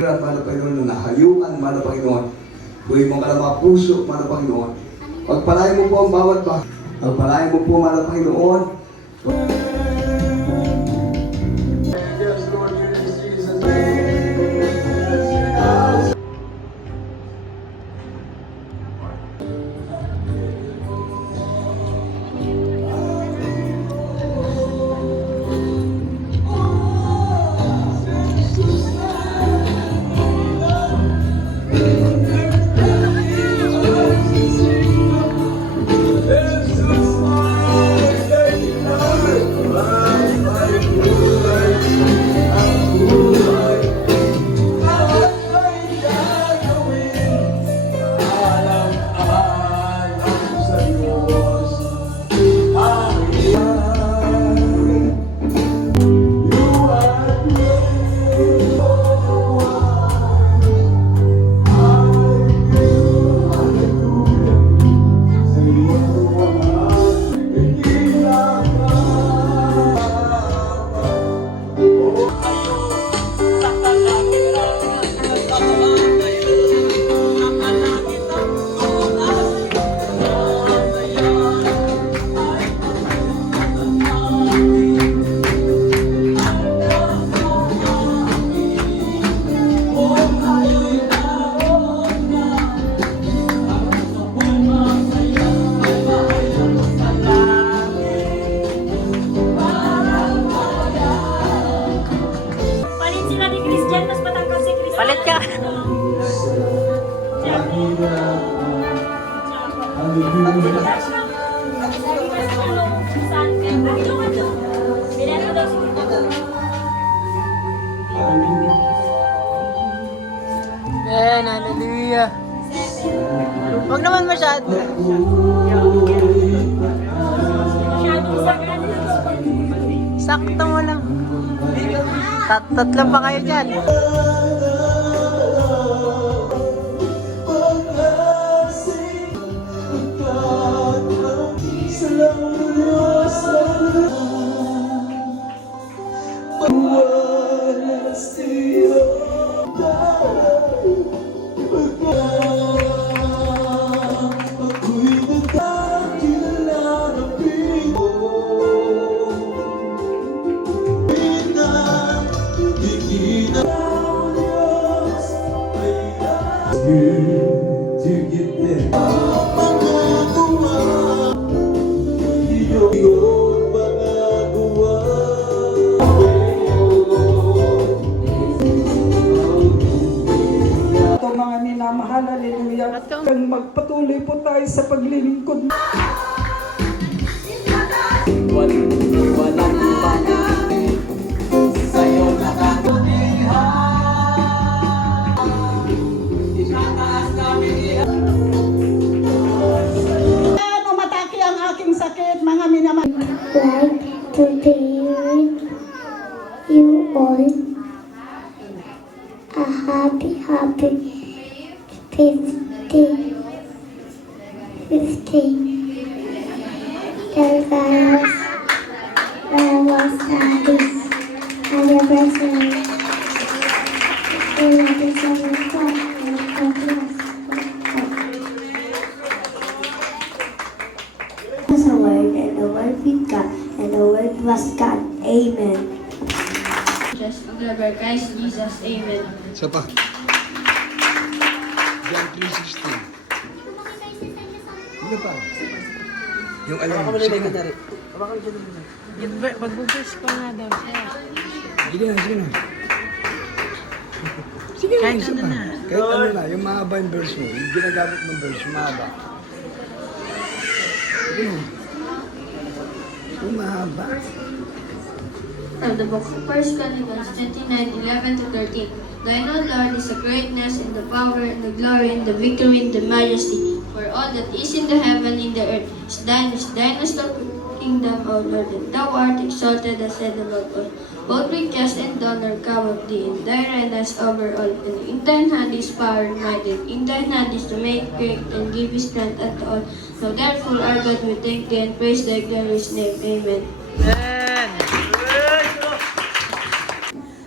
Mahal na Panginoon, na nahayuan, mahal na Panginoon. Buhay mo ka ng mga puso, mahal na Panginoon. Pagpalain mo po ang bawat ba. Pagpalain mo po, mahal na Panginoon. Palit ka. Ayan, hallelujah. Huwag naman masyado. Sakto mo lang. Tatlo pa kayo dyan. Mga minamahal, hallelujah. Magpatuloy po tayo sa paglilingkod. Umatake ang aking sakit, mga minamahal. Like to bring you all a happy 50 Anniversary was a word, and the word with God, and the word was God. Amen. Just of Christ Jesus. Amen. Isa pa. John 3:16. Ano pa? Yung alam. Sige na. Mag-bubis pa nga daw siya. Sige na, sige na. Sige na, Kahit isa ano pa. na. Kahit ano na, yung mahaba yung verse mo. Yung ginagamit ng verse, yung mahaba. Sige na. Yung mahaba. From the book of 1 Chronicles 29:11-13. Thy know, Lord, is the greatness and the power and the glory and the victory and the majesty. For all that is in the heaven and the earth is thine is the kingdom, O Lord, and thou art exalted as head above all. Both riches and honor come of thee, and thy reigns over all. And in thine hand is power and might, and in thine hand is to make great and give strength unto all. Now therefore, our God, we thank thee and praise thy glorious name. Amen. Amen.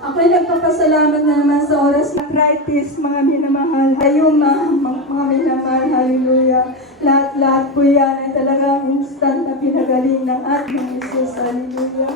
Ako Ako'y nagpapasalamat na naman sa oras ng arthritis, mga minamahal. Kayo, mga minamahal, hallelujah. Lahat-lahat po yan ay talagang instant na pinagaling ng ating Jesus, hallelujah.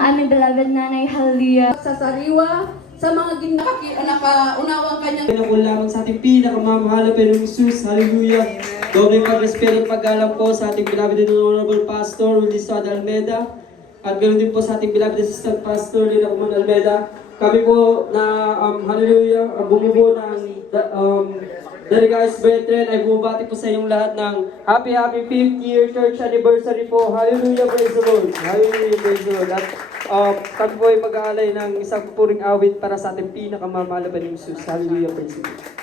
ng aming beloved nanay, hallelujah. Sa sariwa, sa mga nakaunawa kanyang Pinakul lamang sa ating pinakamamahal na Panginoong Jesus. Hallelujah. Dobleng pagrespeto at paggalang po sa ating beloved and honorable Pastor Uliso Almeida. At ganoon din po sa ating beloved assistant Pastor Lina Kuman Almeida. Kami po na hallelujah, bumubuo ng Guys, brethren, ay bumabati po sa inyong lahat ng happy 5th year church anniversary po. Hallelujah, praise the Lord. Hallelujah, praise the Lord. At kami po ay mag-aalay ng isang pupuring awit para sa ating pinakamamahal na Panginoong Jesus. Hallelujah, praise the Lord.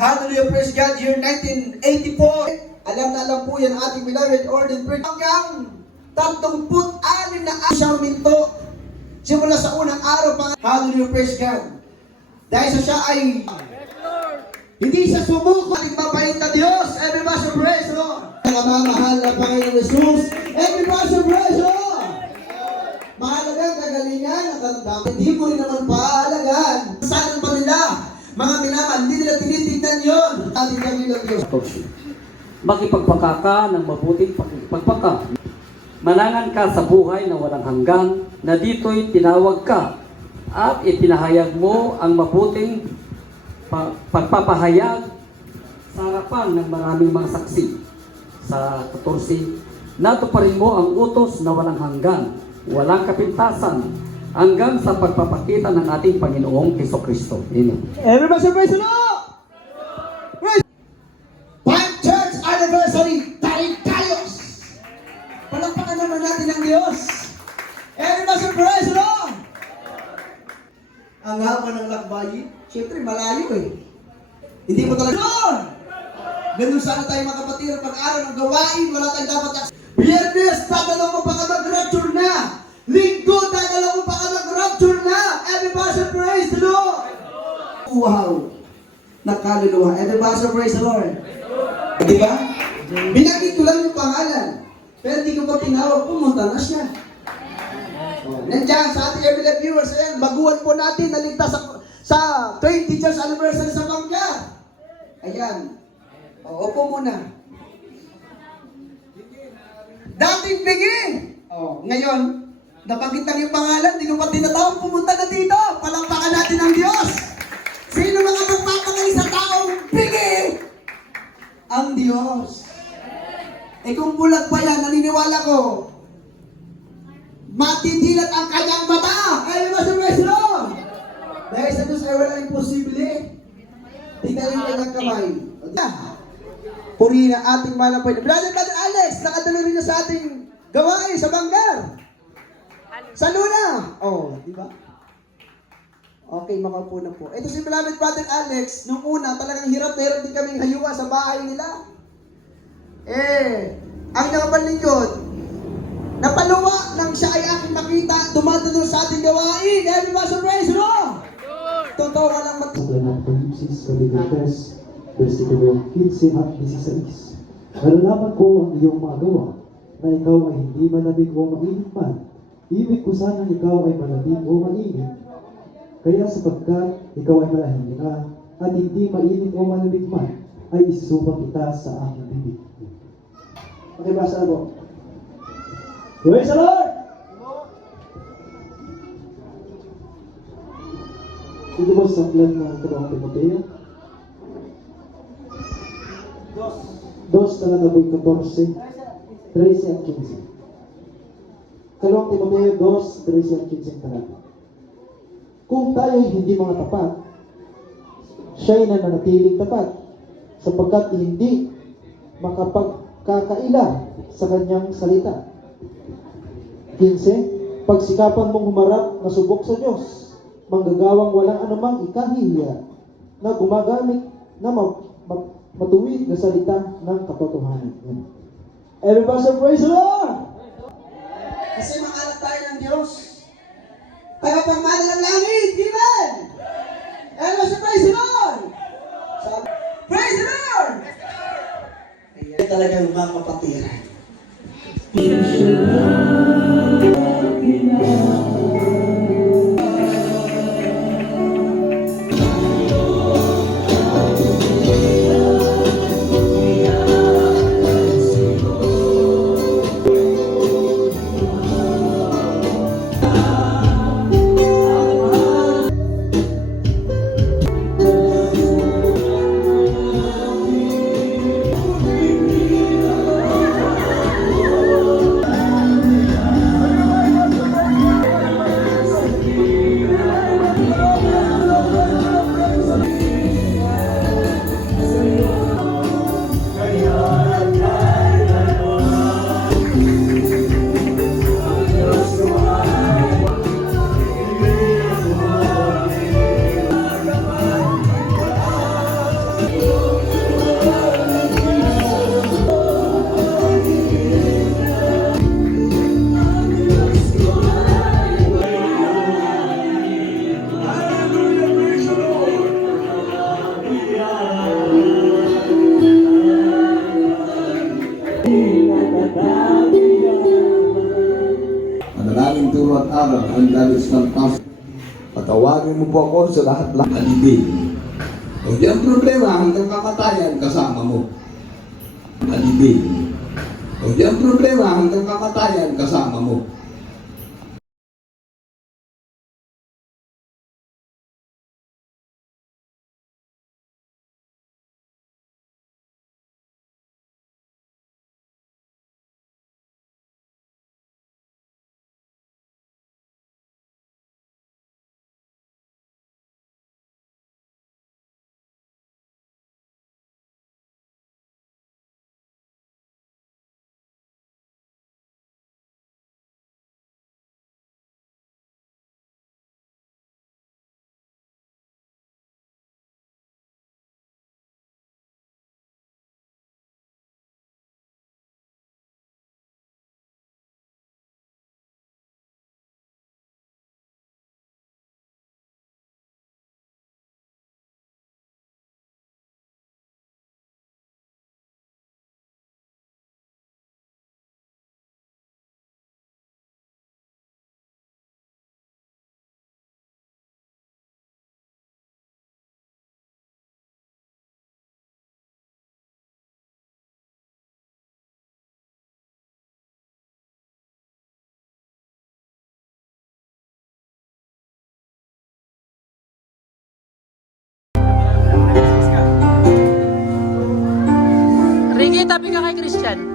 Hallelujah, praise God, year 1984. Alam na alam po yan ating beloved ordained priest. Hanggang 36 na siyang minto. Simula sa unang araw pa. Hallelujah, praise God. Dahil sa siya ay hindi siya sumuko. Ating mabait na Diyos. Everybody praise the Lord. Nakamamahal na Panginoon Jesus. Everybody praise the Lord. Mahalaga ang kagalingan at karamdaman. Hindi mo rin naman paalagaan. Saan pa nila? Mga minamahal, hindi nila tinitignan yun. Ating kami ng Diyos. Makipagpaka ng mabuting pagpaka. Manangan ka sa buhay na walang hanggan, na dito'y tinawag ka at ipinahayag mo ang mabuting pagpapahayag sa harapan ng maraming mga saksi. Sa 14, natuparin mo ang utos na walang hanggan, walang kapintasan, hanggang sa pagpapakita ng ating Panginoong Hesukristo. Amen. Everybody say praise the Lord! Praise! One church anniversary, tayo-tayos! Palakpakan naman natin ang Diyos! Everybody say praise the Lord! Ang haba ng lakbayin, siyempre malayo eh. Hindi mo talaga doon! Ganun sana tayo mga kapatid, pag-araw ng gawain, wala tayong dapat Biyernes, dadalaw mo pa ka mag-rapture na! Linggo, dadalaw mo pa ka mag-rapture na! Everybody say praise the Lord! Wow! Nakaluluwa. Everybody say praise the Lord! Di ba? Binagay ko lang yung pangalan. Pero hindi ko pa tinawag, pumunta na siya. Nandiyan sa ating everyday viewers, ayan, baguhan po natin, naligtas sa 20 years anniversary sa Bangka. Ayan. Opo muna. Dating bigin. Ngayon, nabanggit lang yung pangalan, hindi ko pa tinatawag, pumunta na dito. Palakpakan natin ang Diyos. Sino mga magpapangalit sa taong bigin? Ang Diyos. Kung bulag pa yan, naniniwala ko, matidilat ang kanyang mata. Ay, mas presyo. Dahil sa Diyos ay walang imposible. Tingnan yung kanyang kamay. Purihin ang ating malapay. Brother Alex, nakadalo rin niya sa ating gawain sa Banggar. Sa Luna. Di ba? Okay, makaupo na po. Ito si beloved Brother Alex, nung una, talagang hirap na hirap din kaming hayuwa sa bahay nila. Ang nakapanlingkod, napaluwa nang siya ay aking makita, dumadalo sa ating gawain. Everybody praise the Lord! Totoo walang Apocalipsis capítulo 3, versikulo 15 at 16. Nalalaman ko ang iyong mga gawa, na ikaw ay hindi malamig o mainit man. Ibig ko sanang ikaw ay malamig o mainit. Kaya sapagkat ikaw ay malahimik ka, at hindi mainit o malamig man, ay isubang kita sa aking bibig. Okay, basa mo. Praise the Lord! Ito ba sa plan ng Kalawang Timoteo? Dos talagaboy 14, 13 at 15. Kalawang Timoteo 2, 13 at 15 talaga. Kung tayo ay hindi mga tapat, siya'y nananatiling tapat, sapagkat hindi makapagkakaila sa kanyang salita. 15. Pagsikapan mong humarap na subok sa Diyos, manggagawang walang anumang ikahihiya, na gumagamit na matuwid na salita ng katotohanan. Everybody say praise the Lord! Kasi makalat tayo ng Diyos. Tagapagmana ng langit, amen! Everybody say praise the Lord! Praise the Lord! Ayan talagang mga kapatiran. Almeda Island Pastor. Patawagin mo po ako sa lahat-lahat alibin. O di ang problema, hanggang kamatayan kasama mo. Alibin. O di ang problema, hanggang kamatayan kasama mo. Ricky, tabi ka kay Christian.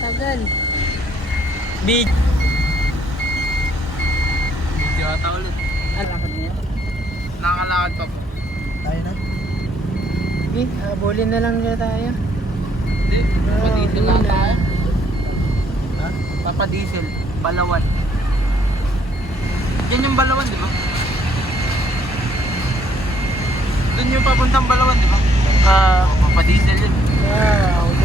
Tagal. Video ata ulit. Alakad niya? Nakalakad pa po. Tayo na. Bulin na lang siya tayo. Hindi, papadiesel lang tayo. Ha? Papadiesel, Balawan. Yan yung Balawan, di ba? Doon yung papuntang Balawan, di ba? Papadiesel yun. Wow.